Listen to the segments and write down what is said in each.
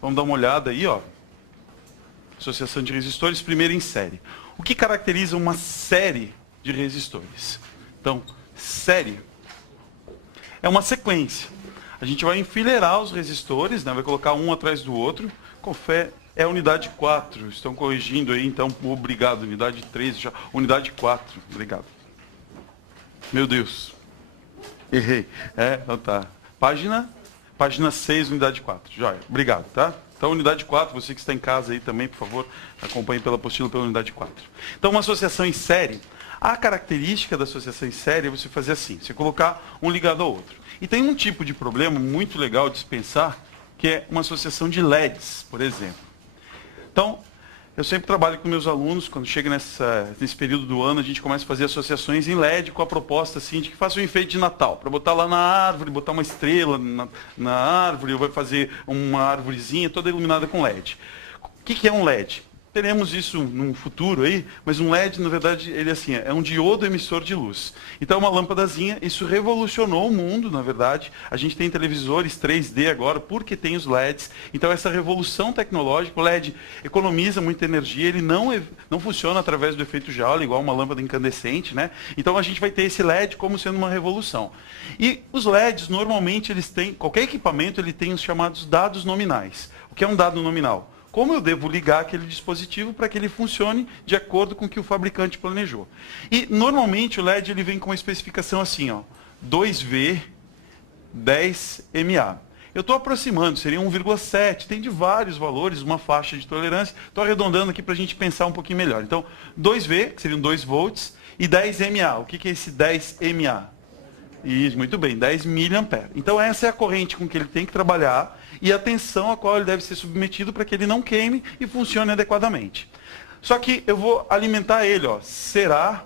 Vamos dar uma olhada aí, ó. Associação de resistores, primeiro em série. O que caracteriza uma série de resistores? Então, série é uma sequência. A gente vai enfileirar os resistores, né? Vai colocar um atrás do outro. Confere, é a unidade 4. Estão corrigindo aí, então, obrigado. Unidade 3, já. Unidade 4, obrigado. Meu Deus. Errei. Então tá. Página 6, unidade 4. Joia. Obrigado, tá? Então, unidade 4, você que está em casa aí também, por favor, acompanhe pela apostila pela unidade 4. Então, uma associação em série, a característica da associação em série é você fazer assim, você colocar um ligado ao outro. E tem um tipo de problema muito legal de se pensar, que é uma associação de LEDs, por exemplo. Então, eu sempre trabalho com meus alunos, quando chega nesse período do ano, a gente começa a fazer associações em LED com a proposta assim, de que faça um enfeite de Natal, para botar lá na árvore, botar uma estrela na árvore, ou vai fazer uma árvorezinha toda iluminada com LED. O que é um LED? Teremos isso num futuro aí, mas um LED, na verdade, ele assim, é um diodo emissor de luz. Então, uma lâmpadazinha, isso revolucionou o mundo, na verdade. A gente tem televisores 3D agora, porque tem os LEDs. Então, essa revolução tecnológica, o LED economiza muita energia, ele não funciona através do efeito Joule, igual uma lâmpada incandescente, né? Então, a gente vai ter esse LED como sendo uma revolução. E os LEDs, normalmente, eles têm, qualquer equipamento, ele tem os chamados dados nominais. O que é um dado nominal? Como eu devo ligar aquele dispositivo para que ele funcione de acordo com o que o fabricante planejou. E, normalmente, o LED ele vem com uma especificação assim, ó, 2V 10MA. Eu estou aproximando, seria 1,7, tem de vários valores, uma faixa de tolerância. Estou arredondando aqui para a gente pensar um pouquinho melhor. Então, 2V, que seriam 2 volts, e 10MA. O que é esse 10MA? Isso, muito bem, 10 mA. Então, essa é a corrente com que ele tem que trabalhar e a tensão a qual ele deve ser submetido para que ele não queime e funcione adequadamente. Só que eu vou alimentar ele, ó, será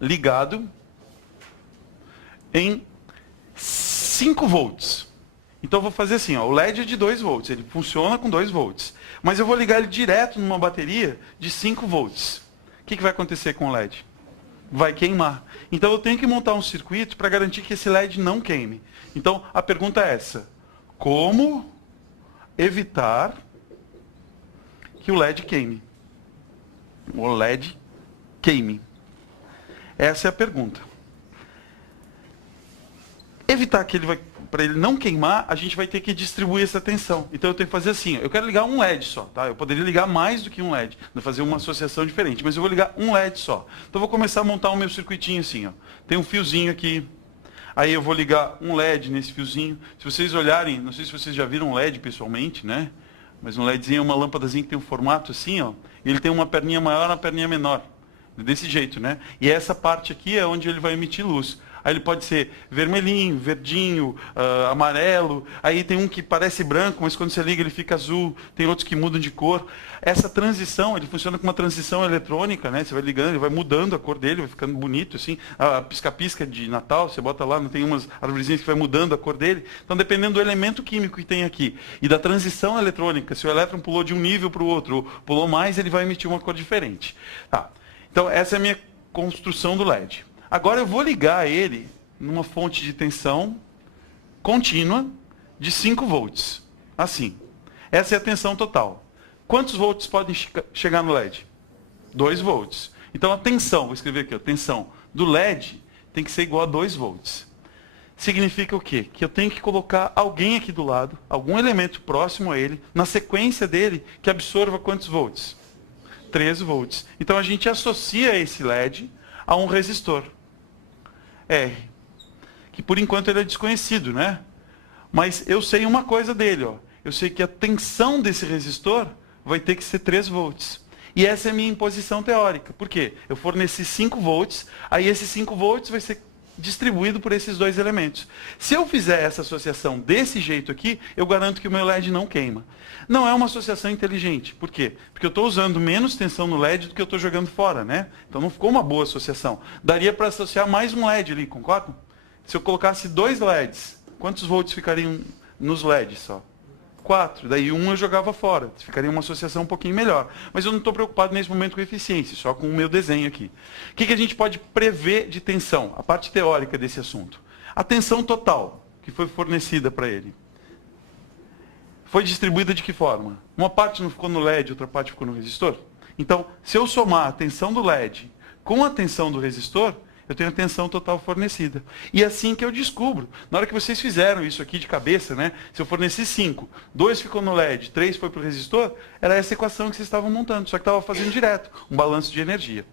ligado em 5 volts. Então, eu vou fazer assim, ó, o LED é de 2 volts, ele funciona com 2 volts. Mas eu vou ligar ele direto numa bateria de 5 volts. O que vai acontecer com o LED? Vai queimar. Então, eu tenho que montar um circuito para garantir que esse LED não queime. Então, a pergunta é essa. Como evitar que o LED queime? O LED queime. Essa é a pergunta. Evitar que para ele não queimar, a gente vai ter que distribuir essa tensão. Então eu tenho que fazer assim, eu quero ligar um LED só, tá? Eu poderia ligar mais do que um LED, fazer uma associação diferente, mas eu vou ligar um LED só. Então eu vou começar a montar o meu circuitinho assim, ó. Tem um fiozinho aqui. Aí eu vou ligar um LED nesse fiozinho. Se vocês olharem, não sei se vocês já viram um LED pessoalmente, né? Mas um LEDzinho é uma lâmpadazinha que tem um formato assim, ó. E ele tem uma perninha maior e uma perninha menor. Desse jeito, né? E essa parte aqui é onde ele vai emitir luz. Aí ele pode ser vermelhinho, verdinho, amarelo. Aí tem um que parece branco, mas quando você liga ele fica azul. Tem outros que mudam de cor. Essa transição, ele funciona com uma transição eletrônica, né? Você vai ligando, ele vai mudando a cor dele, vai ficando bonito, assim. A pisca-pisca de Natal, você bota lá, não tem umas arvorezinhas que vai mudando a cor dele. Então, dependendo do elemento químico que tem aqui e da transição eletrônica, se o elétron pulou de um nível para o outro, ou pulou mais, ele vai emitir uma cor diferente. Tá. Então, essa é a minha construção do LED. Agora eu vou ligar ele numa fonte de tensão contínua de 5 volts. Assim. Essa é a tensão total. Quantos volts podem chegar no LED? 2 volts. Então a tensão, vou escrever aqui, a tensão do LED tem que ser igual a 2 volts. Significa o quê? Que eu tenho que colocar alguém aqui do lado, algum elemento próximo a ele, na sequência dele, que absorva quantos volts? 3 volts. Então a gente associa esse LED a um resistor. R. Que por enquanto ele é desconhecido, né? Mas eu sei uma coisa dele, ó. Eu sei que a tensão desse resistor vai ter que ser 3 volts. E essa é a minha imposição teórica. Por quê? Eu forneci 5 volts, aí esses 5 volts vai ser distribuído por esses dois elementos. Se eu fizer essa associação desse jeito aqui, eu garanto que o meu LED não queima. Não é uma associação inteligente. Por quê? Porque eu estou usando menos tensão no LED do que eu estou jogando fora, né? Então não ficou uma boa associação. Daria para associar mais um LED ali, concordam? Se eu colocasse 2 LEDs, quantos volts ficariam nos LEDs só? 4. Daí um eu jogava fora. Ficaria uma associação um pouquinho melhor. Mas eu não estou preocupado nesse momento com eficiência, só com o meu desenho aqui. O que a gente pode prever de tensão? A parte teórica desse assunto. A tensão total que foi fornecida para ele foi distribuída de que forma? Uma parte não ficou no LED, outra parte ficou no resistor? Então, se eu somar a tensão do LED com a tensão do resistor, eu tenho a tensão total fornecida. E é assim que eu descubro. Na hora que vocês fizeram isso aqui de cabeça, né? Se eu forneci 5, 2 ficou no LED, 3 foi para o resistor, era essa equação que vocês estavam montando, só que estava fazendo direto, um balanço de energia.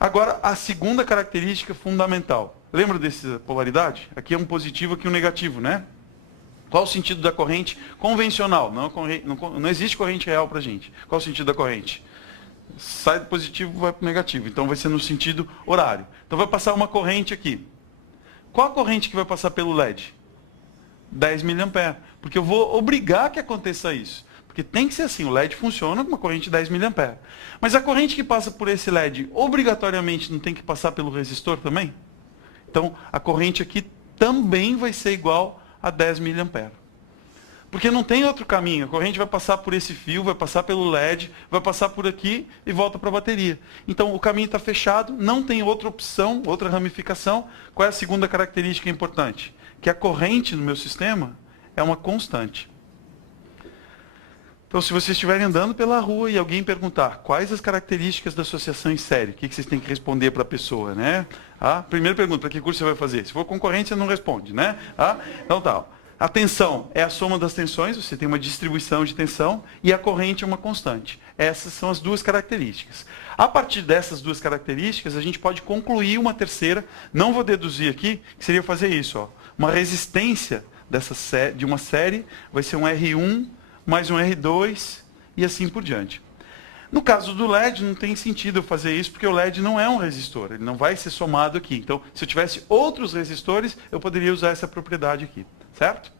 Agora, a segunda característica fundamental. Lembra dessa polaridade? Aqui é um positivo, aqui um negativo, né? Qual o sentido da corrente convencional? Não existe corrente real para a gente. Qual o sentido da corrente? Sai do positivo, vai para o negativo. Então vai ser no sentido horário. Então vai passar uma corrente aqui. Qual a corrente que vai passar pelo LED? 10 mA. Porque eu vou obrigar que aconteça isso. Porque tem que ser assim, o LED funciona com uma corrente de 10 mA. Mas a corrente que passa por esse LED, obrigatoriamente não tem que passar pelo resistor também? Então a corrente aqui também vai ser igual a 10 mA. Porque não tem outro caminho. A corrente vai passar por esse fio, vai passar pelo LED, vai passar por aqui e volta para a bateria. Então o caminho está fechado, não tem outra opção, outra ramificação. Qual é a segunda característica importante? Que a corrente no meu sistema é uma constante. Então, se vocês estiverem andando pela rua e alguém perguntar quais as características da associação em série, o que vocês têm que responder para a pessoa, né? Primeira pergunta, para que curso você vai fazer? Se for concorrente, você não responde, né? Então, tá. A tensão é a soma das tensões, você tem uma distribuição de tensão, e a corrente é uma constante. Essas são as duas características. A partir dessas duas características, a gente pode concluir uma terceira, não vou deduzir aqui, que seria fazer isso. Ó. Uma resistência de uma série vai ser um R1 mais um R2 e assim por diante. No caso do LED, não tem sentido eu fazer isso, porque o LED não é um resistor, ele não vai ser somado aqui. Então, se eu tivesse outros resistores, eu poderia usar essa propriedade aqui, certo?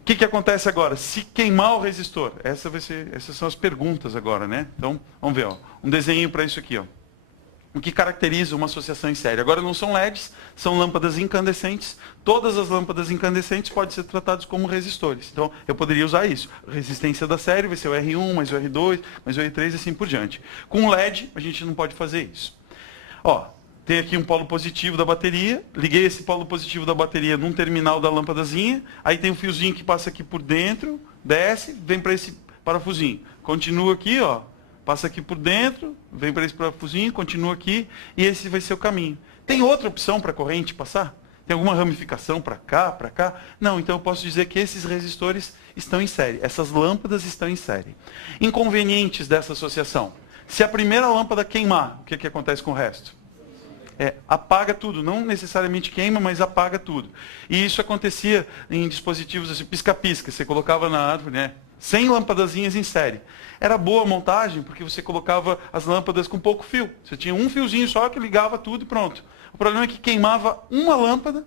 O que acontece agora? Se queimar o resistor, essas são as perguntas agora, né? Então, vamos ver, ó, um desenho para isso aqui, ó. O que caracteriza uma associação em série? Agora não são LEDs, são lâmpadas incandescentes. Todas as lâmpadas incandescentes podem ser tratadas como resistores. Então, eu poderia usar isso. A resistência da série vai ser o R1, mais o R2, mais o R3 e assim por diante. Com LED, a gente não pode fazer isso. Ó, tem aqui um polo positivo da bateria. Liguei esse polo positivo da bateria num terminal da lâmpadazinha. Aí tem um fiozinho que passa aqui por dentro, desce, vem para esse parafusinho. Continua aqui, ó. Passa aqui por dentro, vem para esse parafusinho, continua aqui, e esse vai ser o caminho. Tem outra opção para a corrente passar? Tem alguma ramificação para cá, para cá? Não, então eu posso dizer que esses resistores estão em série. Essas lâmpadas estão em série. Inconvenientes dessa associação. Se a primeira lâmpada queimar, o que acontece com o resto? Apaga tudo. Não necessariamente queima, mas apaga tudo. E isso acontecia em dispositivos assim, pisca-pisca. Você colocava na árvore, né? 100 lâmpadazinhas em série. Era boa a montagem, porque você colocava as lâmpadas com pouco fio. Você tinha um fiozinho só que ligava tudo e pronto. O problema é que queimava uma lâmpada,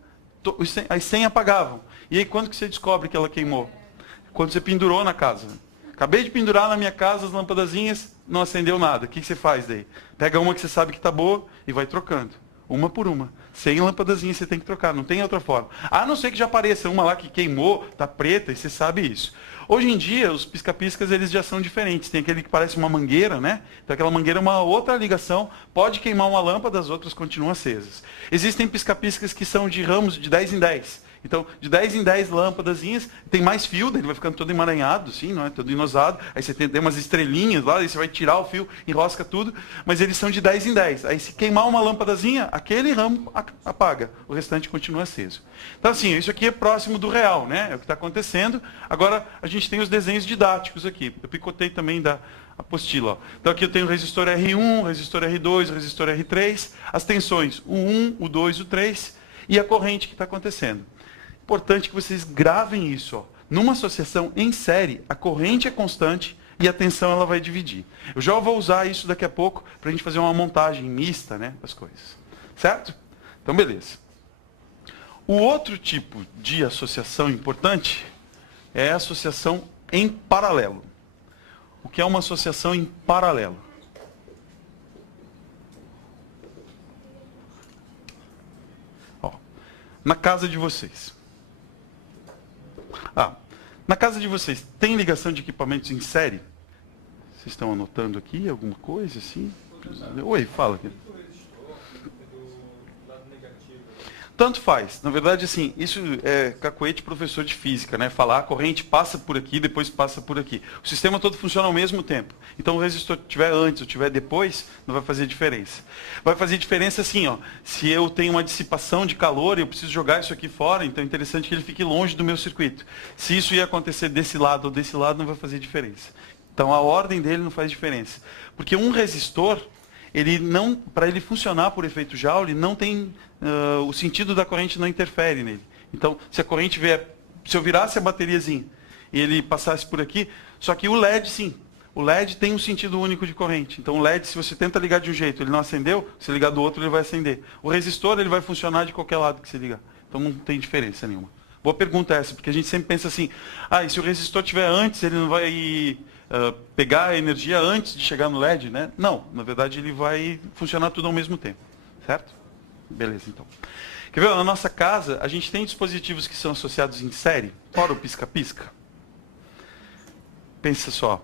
as 100 apagavam. E aí quando que você descobre que ela queimou? Quando você pendurou na casa. Acabei de pendurar na minha casa as lâmpadazinhas, não acendeu nada. O que você faz daí? Pega uma que você sabe que está boa e vai trocando. Uma por uma. 100 lâmpadazinhas você tem que trocar, não tem outra forma. A não ser que já apareça uma lá que queimou, está preta, e você sabe isso. Hoje em dia, os pisca-piscas eles já são diferentes. Tem aquele que parece uma mangueira, né? Então aquela mangueira é uma outra ligação, pode queimar uma lâmpada, as outras continuam acesas. Existem pisca-piscas que são de ramos de 10 em 10. Então, de 10 em 10 lâmpadazinhas, tem mais fio, ele vai ficando todo emaranhado, assim, não é? Todo inosado. Aí você tem umas estrelinhas lá, aí você vai tirar o fio, enrosca tudo, mas eles são de 10 em 10. Aí se queimar uma lâmpadazinha, aquele ramo apaga, o restante continua aceso. Então, assim, isso aqui é próximo do real, né? É o que está acontecendo. Agora, a gente tem os desenhos didáticos aqui. Eu picotei também da apostila. Ó. Então, aqui eu tenho o resistor R1, resistor R2, resistor R3, as tensões, o 1, o 2, o 3 e a corrente que está acontecendo. Importante que vocês gravem isso. Ó. Numa associação em série, a corrente é constante e a tensão ela vai dividir. Eu já vou usar isso daqui a pouco para a gente fazer uma montagem mista, né, das coisas. Certo? Então, beleza. O outro tipo de associação importante é a associação em paralelo. O que é uma associação em paralelo? Ó, na casa de vocês. Na casa de vocês, tem ligação de equipamentos em série? Vocês estão anotando aqui alguma coisa assim? Oi, fala aqui. Tanto faz. Na verdade, assim, isso é cacoete professor de física, né? Falar a corrente passa por aqui, depois passa por aqui. O sistema todo funciona ao mesmo tempo. Então, o resistor tiver antes ou tiver depois, não vai fazer diferença. Vai fazer diferença assim, ó. Se eu tenho uma dissipação de calor e eu preciso jogar isso aqui fora, então é interessante que ele fique longe do meu circuito. Se isso ia acontecer desse lado ou desse lado, não vai fazer diferença. Então, a ordem dele não faz diferença. Porque um resistor, ele não, para ele funcionar por efeito Joule, não tem, o sentido da corrente não interfere nele. Então, se a corrente vier, se eu virasse a bateriazinha e ele passasse por aqui, só que o LED sim, o LED tem um sentido único de corrente. Então o LED, se você tenta ligar de um jeito, ele não acendeu, se ligar do outro, ele vai acender. O resistor, ele vai funcionar de qualquer lado que você ligar. Então não tem diferença nenhuma. Boa pergunta essa, porque a gente sempre pensa assim, e se o resistor estiver antes, ele não vai pegar a energia antes de chegar no LED, né? Não, na verdade ele vai funcionar tudo ao mesmo tempo, certo? Beleza, então. Quer ver, na nossa casa, a gente tem dispositivos que são associados em série, fora o pisca-pisca. Pensa só,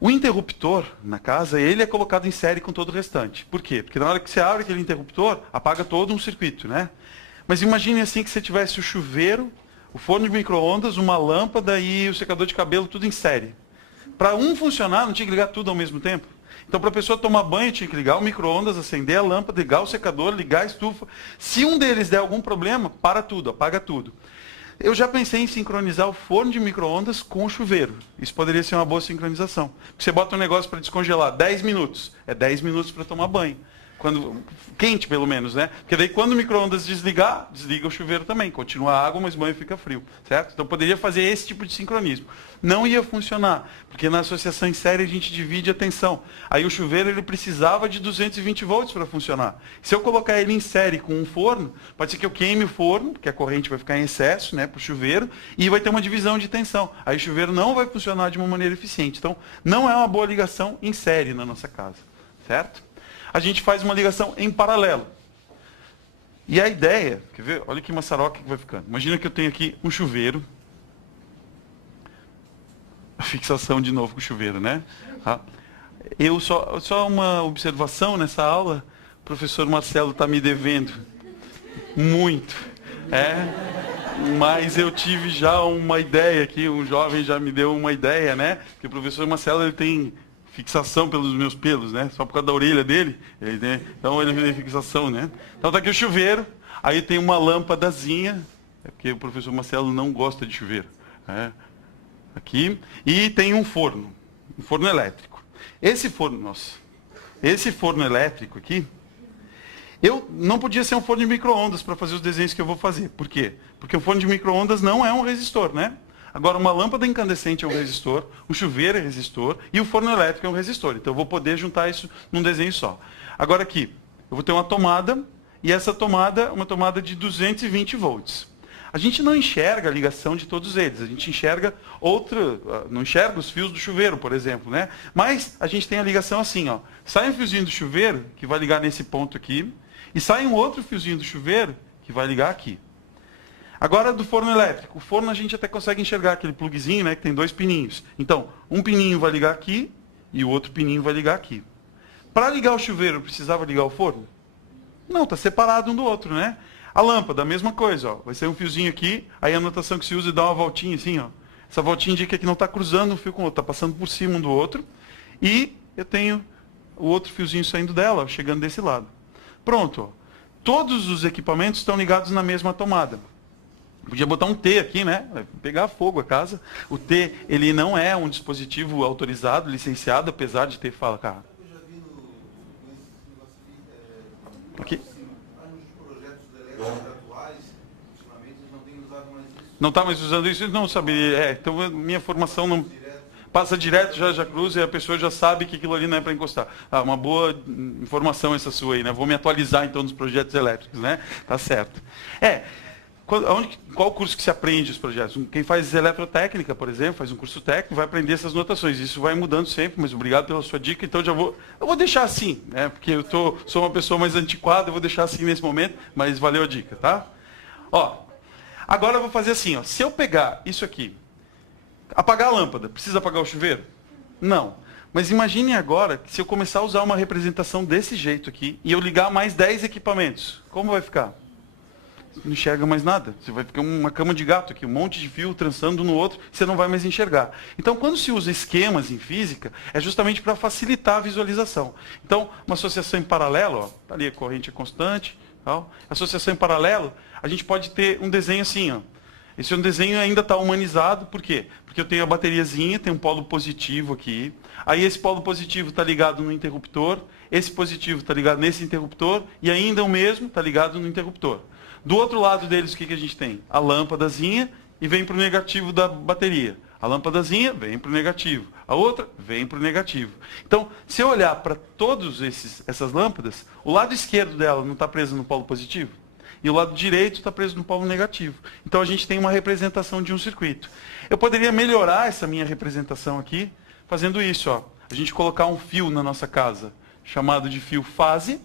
o interruptor na casa, ele é colocado em série com todo o restante. Por quê? Porque na hora que você abre aquele interruptor, apaga todo um circuito, né? Mas imagine assim que você tivesse o chuveiro, o forno de micro-ondas, uma lâmpada e o secador de cabelo, tudo em série. Para um funcionar, não tinha que ligar tudo ao mesmo tempo? Então, para a pessoa tomar banho, tinha que ligar o micro-ondas, acender a lâmpada, ligar o secador, ligar a estufa. Se um deles der algum problema, para tudo, apaga tudo. Eu já pensei em sincronizar o forno de micro-ondas com o chuveiro. Isso poderia ser uma boa sincronização. Porque você bota um negócio para descongelar 10 minutos. É 10 minutos para tomar banho. Quente, pelo menos, né? Porque daí quando o micro-ondas desligar, desliga o chuveiro também. Continua a água, mas o banho fica frio. Certo? Então poderia fazer esse tipo de sincronismo. Não ia funcionar, porque na associação em série a gente divide a tensão. Aí o chuveiro ele precisava de 220 volts para funcionar. Se eu colocar ele em série com um forno, pode ser que eu queime o forno, porque a corrente vai ficar em excesso, né, para o chuveiro, e vai ter uma divisão de tensão. Aí o chuveiro não vai funcionar de uma maneira eficiente. Então, não é uma boa ligação em série na nossa casa. Certo? A gente faz uma ligação em paralelo. E a ideia, quer ver? Olha que maçaroca que vai ficando. Imagina que eu tenho aqui um chuveiro. A fixação de novo com o chuveiro, né? Eu só uma observação nessa aula, o professor Marcelo está me devendo muito. Mas eu tive já uma ideia aqui, um jovem já me deu uma ideia, né? Que o professor Marcelo ele tem fixação pelos meus pelos, né? Só por causa da orelha dele. Então ele tem fixação, né? Então tá aqui o chuveiro, aí tem uma lâmpadazinha, porque o professor Marcelo não gosta de chuveiro. Aqui, e tem um forno elétrico. Esse forno elétrico aqui, eu não podia ser um forno de micro-ondas para fazer os desenhos que eu vou fazer. Por quê? Porque o forno de micro-ondas não é um resistor, né? Agora, uma lâmpada incandescente é um resistor, o chuveiro é resistor e o forno elétrico é um resistor. Então, eu vou poder juntar isso num desenho só. Agora aqui, eu vou ter uma tomada, e essa tomada é uma tomada de 220 volts. A gente não enxerga a ligação de todos eles, a gente enxerga não enxerga os fios do chuveiro, por exemplo, né? Mas a gente tem a ligação assim, ó. Sai um fiozinho do chuveiro, que vai ligar nesse ponto aqui, e sai um outro fiozinho do chuveiro, que vai ligar aqui. Agora do forno elétrico. O forno a gente até consegue enxergar aquele plugzinho, né, que tem 2 pininhos. Então, um pininho vai ligar aqui, e o outro pininho vai ligar aqui. Para ligar o chuveiro, precisava ligar o forno? Não, está separado um do outro, né? A lâmpada, a mesma coisa, ó. Vai ser um fiozinho aqui, aí a anotação que se usa é dar uma voltinha assim, ó. Essa voltinha indica que não está cruzando um fio com o outro, está passando por cima um do outro. E eu tenho o outro fiozinho saindo dela, ó, chegando desse lado. Pronto, ó. Todos os equipamentos estão ligados na mesma tomada. Podia botar um T aqui, né? Vai pegar fogo a casa. O T, ele não é um dispositivo autorizado, licenciado, apesar de ter fala, cara. Eu já vi aqui. Não está mais usando isso? Não sabia. Então, minha formação não passa direto, já cruza e a pessoa já sabe que aquilo ali não é para encostar. Uma boa informação essa sua aí, né? Vou me atualizar então nos projetos elétricos, né? Tá certo. Qual curso que se aprende os projetos? Quem faz eletrotécnica, por exemplo, faz um curso técnico, vai aprender essas notações. Isso vai mudando sempre, mas obrigado pela sua dica. Então eu vou deixar assim, né? Porque eu sou uma pessoa mais antiquada, eu vou deixar assim nesse momento, mas valeu a dica, tá? Agora eu vou fazer assim, ó. Se eu pegar isso aqui Apagar a lâmpada, precisa apagar o chuveiro? Não. Mas imagine agora que se eu começar a usar uma representação desse jeito aqui e eu ligar mais 10 equipamentos, como vai ficar? Você não enxerga mais nada. Você vai ficar uma cama de gato aqui, um monte de fio trançando um no outro, você não vai mais enxergar. Então, quando se usa esquemas em física, é justamente para facilitar a visualização. Então, uma associação em paralelo, ó, tá ali a corrente é constante, tal. Associação em paralelo, a gente pode ter um desenho assim, ó. Esse é um desenho ainda está humanizado, por quê? Porque eu tenho a bateriazinha, tem um polo positivo aqui. Aí esse polo positivo está ligado no interruptor, esse positivo está ligado nesse interruptor, e ainda o mesmo está ligado no interruptor. Do outro lado deles, o que a gente tem? A lâmpadazinha e vem para o negativo da bateria. A lâmpadazinha vem para o negativo. A outra vem para o negativo. Então, se eu olhar para todas essas lâmpadas, o lado esquerdo dela não está preso no polo positivo? E o lado direito está preso no polo negativo. Então, a gente tem uma representação de um circuito. Eu poderia melhorar essa minha representação aqui, fazendo isso. Ó. A gente colocar um fio na nossa casa, chamado de fio fase,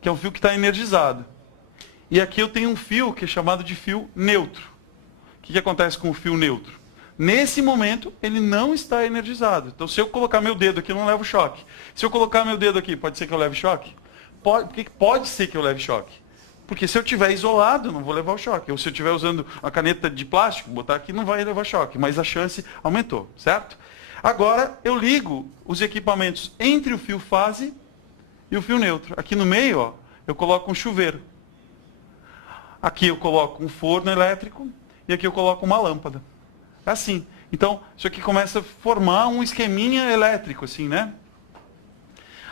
que é um fio que está energizado. E aqui eu tenho um fio que é chamado de fio neutro. O que acontece com o fio neutro? Nesse momento, ele não está energizado. Então, se eu colocar meu dedo aqui, eu não levo choque. Se eu colocar meu dedo aqui, pode ser que eu leve choque? Pode ser que eu leve choque. Porque se eu estiver isolado, eu não vou levar o choque. Ou se eu estiver usando uma caneta de plástico, botar aqui, não vai levar choque. Mas a chance aumentou, certo? Agora, eu ligo os equipamentos entre o fio fase e o fio neutro. Aqui no meio, ó, eu coloco um chuveiro. Aqui eu coloco um forno elétrico e aqui eu coloco uma lâmpada. É assim. Então, isso aqui começa a formar um esqueminha elétrico, assim, né?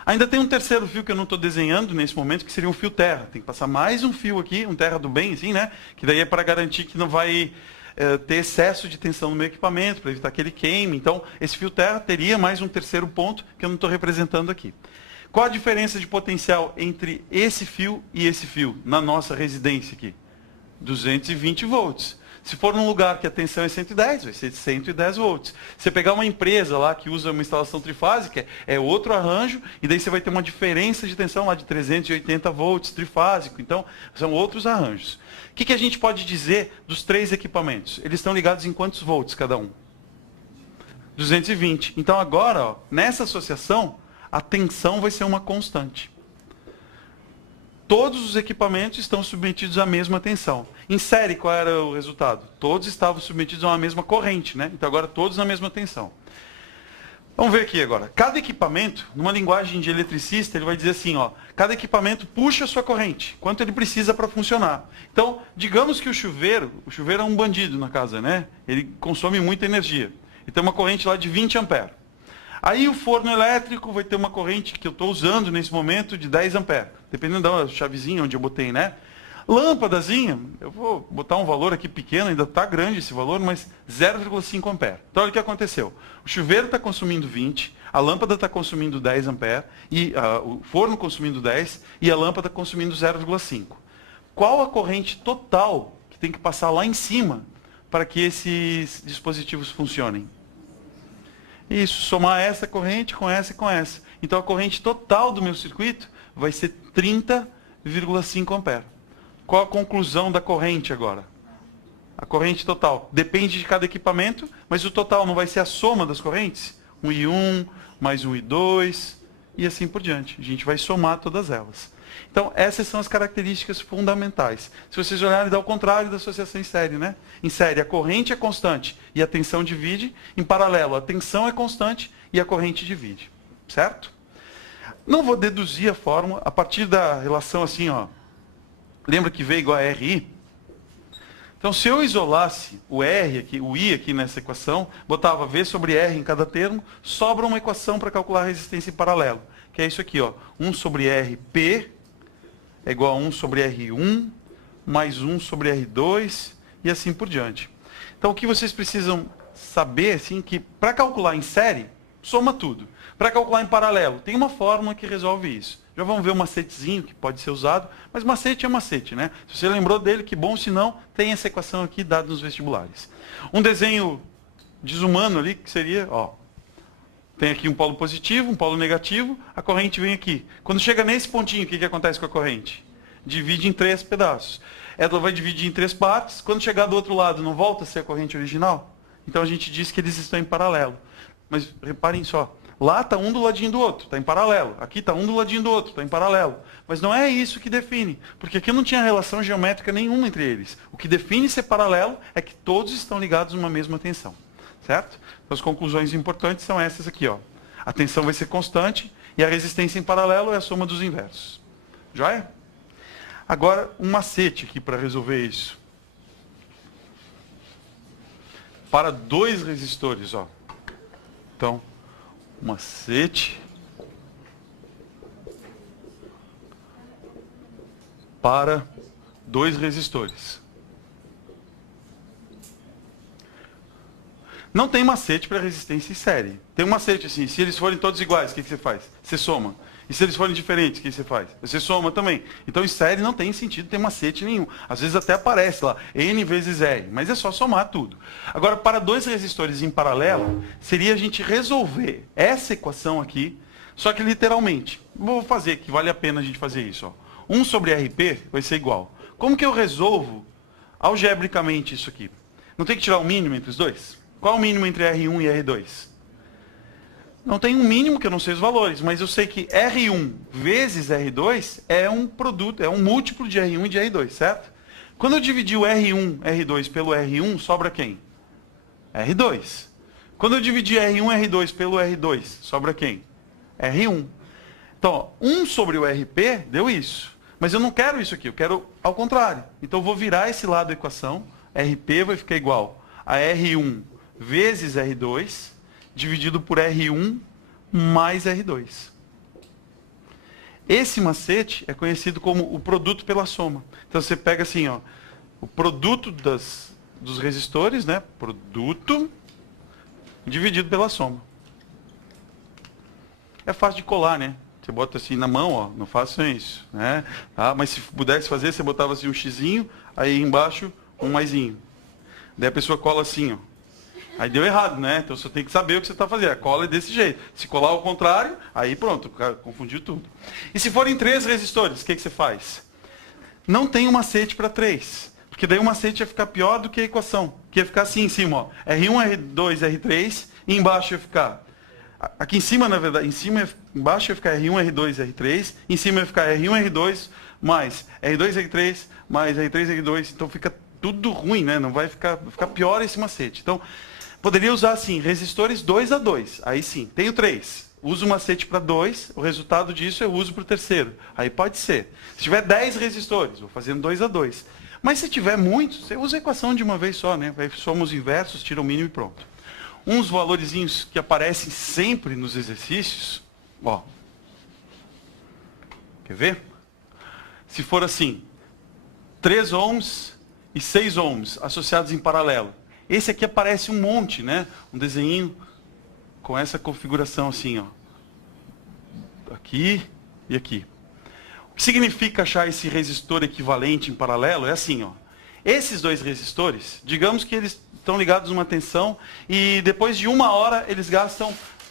Ainda tem um terceiro fio que eu não estou desenhando nesse momento, que seria um fio terra. Tem que passar mais um fio aqui, um terra do bem, assim, né? Que daí é para garantir que não vai ter excesso de tensão no meu equipamento, para evitar que ele queime. Então, esse fio terra teria mais um terceiro ponto que eu não estou representando aqui. Qual a diferença de potencial entre esse fio e esse fio, na nossa residência aqui? 220 volts. Se for num lugar que a tensão é 110, vai ser 110 volts. Se você pegar uma empresa lá que usa uma instalação trifásica, é outro arranjo, e daí você vai ter uma diferença de tensão lá de 380 volts trifásico. Então, são outros arranjos. O que a gente pode dizer dos três equipamentos? Eles estão ligados em quantos volts cada um? 220. Então agora, ó, nessa associação, a tensão vai ser uma constante. Todos os equipamentos estão submetidos à mesma tensão. Em série, qual era o resultado? Todos estavam submetidos a uma mesma corrente, né? Então agora todos na mesma tensão. Vamos ver aqui agora. Cada equipamento, numa linguagem de eletricista, ele vai dizer assim, ó, cada equipamento puxa a sua corrente, quanto ele precisa para funcionar. Então, digamos que o chuveiro é um bandido na casa, né? Ele consome muita energia. Ele tem uma corrente lá de 20 amperes. Aí o forno elétrico vai ter uma corrente que eu estou usando nesse momento de 10 amperes. Dependendo da chavezinha onde eu botei, né? Lâmpadazinha, eu vou botar um valor aqui pequeno, ainda está grande esse valor, mas 0,5 ampere. Então olha o que aconteceu. O chuveiro está consumindo 20, a lâmpada está consumindo 10 ampere, e o forno consumindo 10, e a lâmpada consumindo 0,5. Qual a corrente total que tem que passar lá em cima para que esses dispositivos funcionem? Isso, somar essa corrente com essa e com essa. Então a corrente total do meu circuito vai ser 30,5 ampere. Qual a conclusão da corrente agora? A corrente total. Depende de cada equipamento, mas o total não vai ser a soma das correntes? 1 mais 1,2 e assim por diante. A gente vai somar todas elas. Então, essas são as características fundamentais. Se vocês olharem, dá o contrário da associação em série, né? Em série, a corrente é constante e a tensão divide. Em paralelo, a tensão é constante e a corrente divide. Certo? Não vou deduzir a fórmula a partir da relação assim, ó. Lembra que V igual a RI? Então, se eu isolasse o R aqui, o I aqui nessa equação, botava V sobre R em cada termo, sobra uma equação para calcular a resistência em paralelo. Que é isso aqui, ó. 1 sobre RP é igual a 1 sobre R1, mais 1 sobre R2, e assim por diante. Então, o que vocês precisam saber, assim, que para calcular em série, soma tudo. Para calcular em paralelo, tem uma fórmula que resolve isso. Já vamos ver um macetezinho que pode ser usado, mas macete é macete, né? Se você lembrou dele, que bom, se não, tem essa equação aqui dada nos vestibulares. Um desenho desumano ali, que seria, ó, tem aqui um polo positivo, um polo negativo, a corrente vem aqui. Quando chega nesse pontinho, o que acontece com a corrente? Divide em 3 pedaços. Ela vai dividir em 3 partes, quando chegar do outro lado, não volta a ser a corrente original? então a gente diz que eles estão em paralelo. Mas reparem só, lá está um do ladinho do outro, está em paralelo. Aqui está um do ladinho do outro, está em paralelo. Mas não é isso que define, porque aqui não tinha relação geométrica nenhuma entre eles. O que define ser paralelo é que todos estão ligados numa mesma tensão. Certo? Então, as conclusões importantes são essas aqui. Ó. A tensão vai ser constante e a resistência em paralelo é a soma dos inversos. Joia? Agora, um macete aqui para resolver isso. Para dois resistores, ó. Então, macete para dois resistores. Não tem macete para resistência em série. Tem um macete assim, se eles forem todos iguais, o que você faz? Você soma. E se eles forem diferentes, o que você faz? Você soma também. Então, em série não tem sentido ter macete nenhum. Às vezes até aparece lá, N vezes R, mas é só somar tudo. Agora, para dois resistores em paralelo, seria a gente resolver essa equação aqui, só que literalmente. Vou fazer, que vale a pena a gente fazer isso. Ó. 1 sobre RP vai ser igual. Como que eu resolvo algebricamente isso aqui? Não tem que tirar o mínimo entre os dois? Qual é o mínimo entre R1 e R2? Não tem um mínimo, que eu não sei os valores, mas eu sei que R1 vezes R2 é um produto, é um múltiplo de R1 e de R2, certo? Quando eu dividir o R1, R2 pelo R1, sobra quem? R2. Quando eu dividir R1, R2 pelo R2, sobra quem? R1. Então, ó, 1 sobre o RP deu isso. Mas eu não quero isso aqui, eu quero ao contrário. Então, eu vou virar esse lado da equação. RP vai ficar igual a R1 vezes R2, dividido por R1 mais R2. Esse macete é conhecido como o produto pela soma. Então você pega assim, ó, o produto dos resistores, né? Produto dividido pela soma. É fácil de colar, né? Você bota assim na mão, ó, não façam isso, né? Ah, mas se pudesse fazer, você botava assim um xizinho, aí embaixo um maisinho. Daí a pessoa cola assim, ó. Aí deu errado, né? Então você tem que saber o que você está fazendo. A cola é desse jeito. Se colar ao contrário, aí pronto, o cara confundiu tudo. E se forem 3 resistores, o que você faz? Não tem um macete para 3. Porque daí o macete ia ficar pior do que a equação. Que ia ficar assim em cima, ó. R1, R2, R3. E embaixo ia ficar... Aqui em cima, na verdade, embaixo ia ficar R1, R2, R3. Em cima ia ficar R1, R2, mais R2, R3, mais R3, R2. Então fica tudo ruim, né? Não vai ficar pior esse macete. Então... Poderia usar assim, resistores 2 a 2. Aí sim, tenho 3. Uso o macete para 2, o resultado disso eu uso para o terceiro. Aí pode ser. Se tiver 10 resistores, vou fazendo 2 a 2. Mas se tiver muitos, você usa a equação de uma vez só, né? Aí soma os inversos, tira o mínimo e pronto. Uns valorizinhos que aparecem sempre nos exercícios, ó. Quer ver? Se for assim, 3 ohms e 6 ohms associados em paralelo. Esse aqui aparece um monte, né? Um desenho com essa configuração assim, ó. Aqui e aqui. O que significa achar esse resistor equivalente em paralelo? É assim, ó. Esses dois resistores, digamos que eles estão ligados numa tensão e depois de 1 hora eles gastam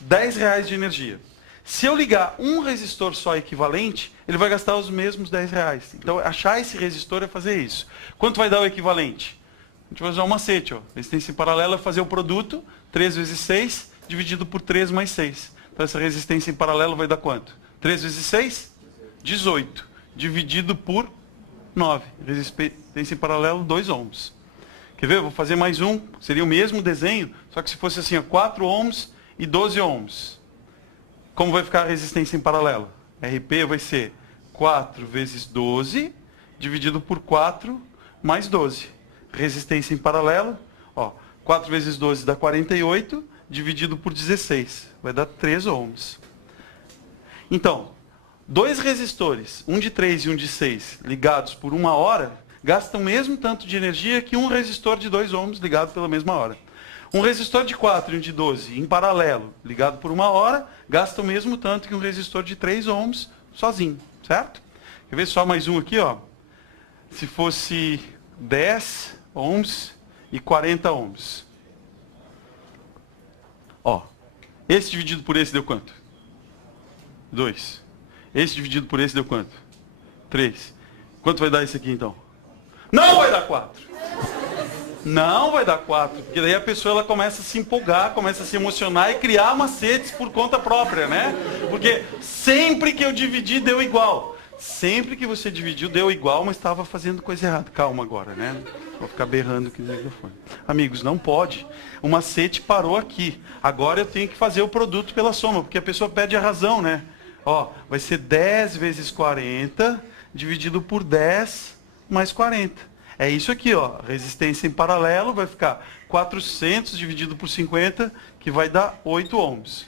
R$10 de energia. Se eu ligar um resistor só equivalente, ele vai gastar os mesmos R$10. Então, achar esse resistor é fazer isso. Quanto vai dar o equivalente? A gente vai usar um macete, ó. Resistência em paralelo é fazer o produto, 3 vezes 6, dividido por 3 mais 6. Então essa resistência em paralelo vai dar quanto? 3 vezes 6? 18. Dividido por 9. Resistência em paralelo, 2 ohms. Quer ver? Eu vou fazer mais um. Seria o mesmo desenho, só que se fosse assim, ó, 4 ohms e 12 ohms. Como vai ficar a resistência em paralelo? RP vai ser 4 vezes 12, dividido por 4 mais 12. Resistência em paralelo, ó, 4 vezes 12 dá 48, dividido por 16, vai dar 3 ohms. Então, dois resistores, um de 3 e um de 6, ligados por 1 hora, gastam o mesmo tanto de energia que um resistor de 2 ohms ligado pela mesma hora. Um resistor de 4 e um de 12, em paralelo, ligado por 1 hora, gasta o mesmo tanto que um resistor de 3 ohms sozinho, certo? Quer ver só mais um aqui, ó? Se fosse 10 ohms e 40 ohms. Ó, esse dividido por esse deu quanto? 2. Esse dividido por esse deu quanto? 3. Quanto vai dar esse aqui então? Não vai dar 4. Não vai dar 4, porque daí a pessoa ela começa a se empolgar, começa a se emocionar e criar macetes por conta própria, né? Porque sempre que eu dividi deu igual. Sempre que você dividiu deu igual, mas estava fazendo coisa errada. Calma agora, né? Vou ficar berrando aqui no microfone. Amigos, não pode. O macete parou aqui. Agora eu tenho que fazer o produto pela soma, porque a pessoa perde a razão, né? Ó, vai ser 10 vezes 40 dividido por 10 mais 40. É isso aqui, ó. Resistência em paralelo vai ficar 400 dividido por 50, que vai dar 8 ohms.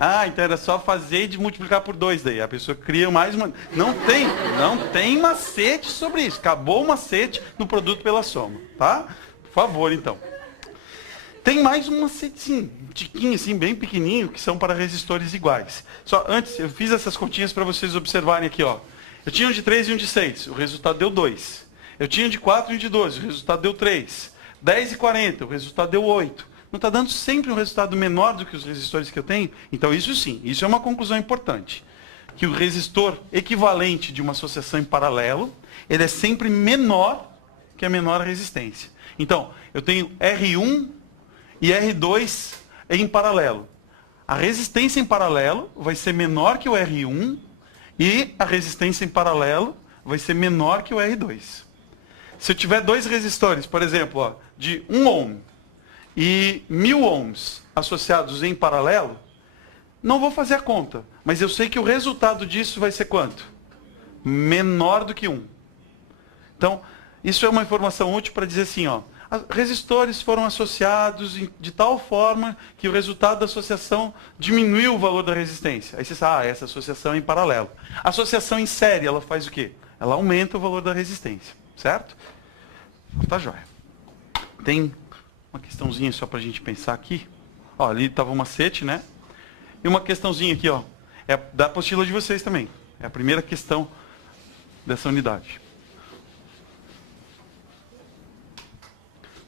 Ah, então era só fazer e multiplicar por 2 daí. A pessoa cria mais uma... Não tem macete sobre isso. Acabou o macete no produto pela soma, tá? Por favor, então. Tem mais um macetezinho, um tiquinho assim, bem pequenininho, que são para resistores iguais. Só antes, eu fiz essas continhas para vocês observarem aqui, ó. Eu tinha um de 3 e um de 6. O resultado deu 2. Eu tinha um de 4 e um de 12, o resultado deu 3. 10 e 40, o resultado deu 8. Não está dando sempre um resultado menor do que os resistores que eu tenho? Então isso sim, isso é uma conclusão importante. Que o resistor equivalente de uma associação em paralelo, ele é sempre menor que a menor resistência. Então, eu tenho R1 e R2 em paralelo. A resistência em paralelo vai ser menor que o R1 e a resistência em paralelo vai ser menor que o R2. Se eu tiver dois resistores, por exemplo, ó, de 1 ohm e 1000 ohms associados em paralelo, não vou fazer a conta, mas eu sei que o resultado disso vai ser quanto? Menor do que 1. Então, isso é uma informação útil para dizer assim, ó, resistores foram associados de tal forma que o resultado da associação diminuiu o valor da resistência. Aí você sabe, essa associação é em paralelo. A associação em série, ela faz o quê? Ela aumenta o valor da resistência, certo? Tá jóia. Tem uma questãozinha só para a gente pensar aqui. Ó, ali estava o macete, né? E uma questãozinha aqui, ó. É da apostila de vocês também. É a primeira questão dessa unidade.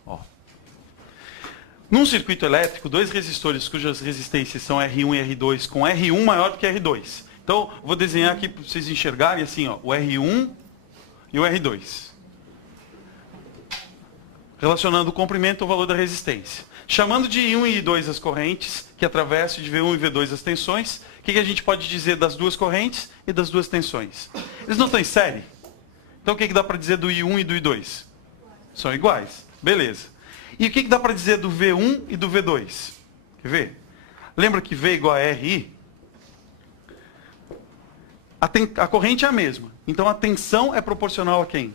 Ó. Num circuito elétrico, dois resistores cujas resistências são R1 e R2, com R1 maior do que R2. Então, vou desenhar aqui para vocês enxergarem assim, ó, o R1 e o R2. Relacionando o comprimento ao valor da resistência. Chamando de I1 e I2 as correntes, que atravessam de V1 e V2 as tensões, o que a gente pode dizer das duas correntes e das duas tensões? Eles não estão em série? Então o que dá para dizer do I1 e do I2? São iguais. Beleza. E o que dá para dizer do V1 e do V2? Quer ver? Lembra que V igual a RI? A corrente é a mesma. Então a tensão é proporcional a quem?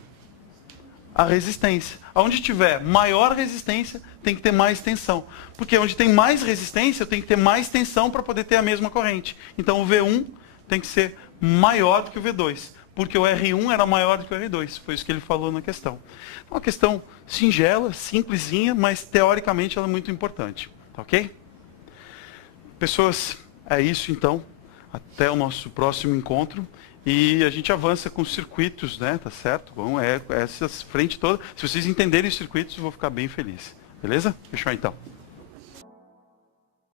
A resistência. Onde tiver maior resistência, tem que ter mais tensão. Porque onde tem mais resistência, eu tenho que ter mais tensão para poder ter a mesma corrente. Então o V1 tem que ser maior do que o V2. Porque o R1 era maior do que o R2. Foi isso que ele falou na questão. Uma questão singela, simplesinha, mas teoricamente ela é muito importante. Tá ok? Pessoas, é isso então. Até o nosso próximo encontro. E a gente avança com os circuitos, né? Tá certo? Bom, essa frente toda. Se vocês entenderem os circuitos, eu vou ficar bem feliz. Beleza? Fechou então.